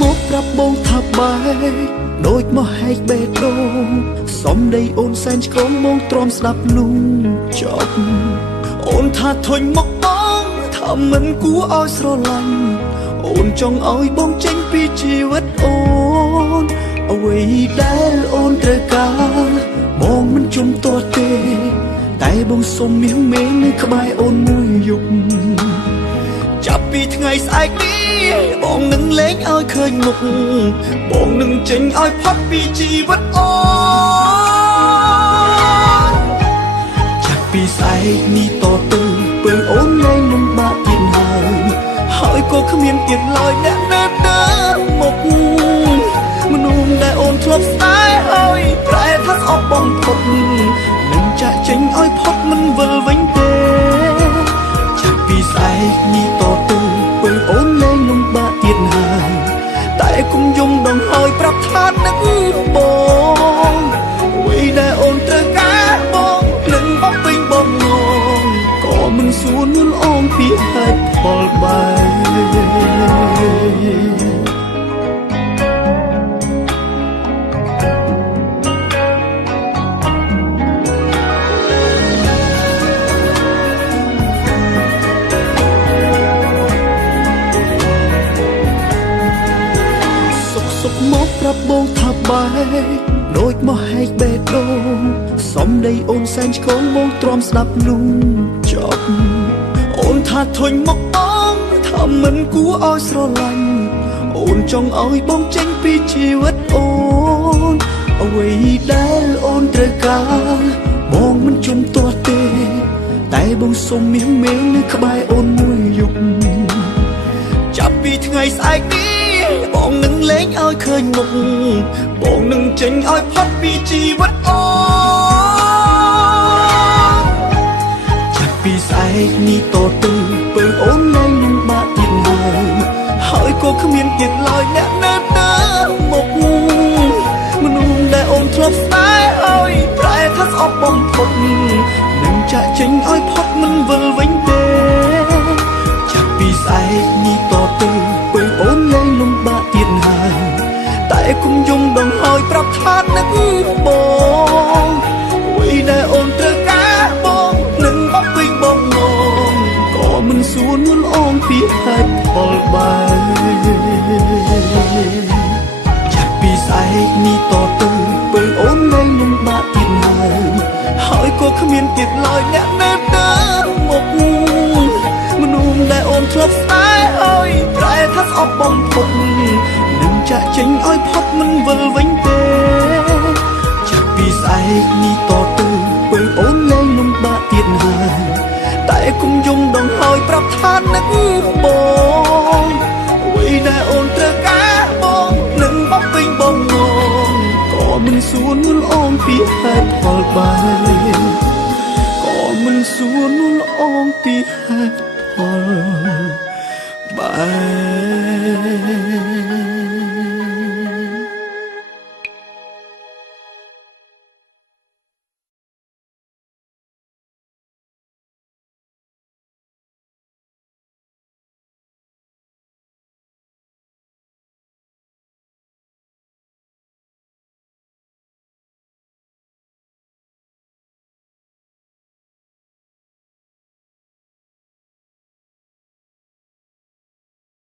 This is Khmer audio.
មកប្រាប់បងថាបែកដូចមកហែកបេះដូងសំដីអូនសែនឆ្កងមកទ្រាំស្ដាប់នោះចប់អូនថាធុញមកបងថាមិនគួរឲ្យស្រឡាញ់អូនចង់ឲ្យបងចេញពីជីវិតអូនអ្វីដែលអូនត្រូវការបងមិនជំទាស់ទេតែបងសុំមាសមេនៅក្បែរអូនមួយយប់ចាប់ពីថ្ងៃស្អែកនេះបងនឹងលែងឲ្យឃើញមុខបងនឹងចេញឲ្យផុតពីជីវិតអូនចាប់ពីស្អែកនេះតទៅពើអូនលែងលំបាកទៀតហើយក៏គ្មានទៀតឡើយអ្នកនៅដើរមកមនុស្សដែលអូនធ្លាប់ស្ដាយហើយប្រែថាស្អប់បងផុតនឹងចាក់ចេញឲ្យផុតមិនវិលវិញទេចាប់ពីស្អែកនេះតទៅពើអូនលែងលំបាកទៀតហើយតែគុំយំដងហើយប្រាប់ថានឹកបងអ្វីដែលអូនត្រូវការបងនឹងបោះពេញបងងងក៏មិនសួរនួនអងពីហេតុផលបែមកប្រាប់បងថាបែកដូចមកហែកបេះដូងសំដីអូនសែនឆ្កងមកទ្រាំស្ដាប់នោះចប់អូនថាធុញមកបងថាមិនគួរឲ្យស្រឡាញ់អូនចង់ឲ្យបងចេញពីជីវិតអូនអ្វីដែលអូនត្រូវការបងមិនជំទាស់ទេតែបងសុំមាសមេនៅក្បែរអូនមួយយប់ចាប់ពីថ្ងៃស្អែកនេះបងនឹងលែងឲ្យឃើញមុខបងនឹងចេញឲ្យផុតពីជីវិតអូនចាប់ពីស្អែកនេះតទៅពើអូនលែងលំបាកទៀតហើយក៏គ្មានទៀតឡើយអ្នកនៅដើរមកមនុស្សដែលអូនធ្លាប់ស្ដាយហើយប្រែថាស្អប់បំផុតនឹងចាក់ចេញឲ្យផុតមិនវិលវិញទេចាប់ពីស្អែកនេះតទៅពើអូនលែងលំបាកទៀតហើយតែគុំយំដងហើយប្រាប់ថានឹកបងអ្វីដែលអូនត្រូវការបងនឹងបោះពេញបងងងក៏មិនសួរនួនអងពីហេតុផលបែចាប់ពីស្អែកនេះតទៅពើអូនលែងលំបាកទៀតហើយក៏គ្មានទៀតឡើយអ្នកនៅដើរមកមនុស្សដែលអូនធ្លាប់ស្ដាយហើយប្រែថាស្អប់បំផុតនឹងចាក់ចេញឲ្យផុតមិនវិលវិញទេចាប់ពីស្អែកនេះតទៅពើអូនលែងលំបា ថានឹកបងអ្វីដែលអូនត្រូវការបងនឹងបំពេញបងងក៏មិនសួរនួលអងពីហេតុផលបែបក៏មិនសួរនួលអងពីហេតុផលបែប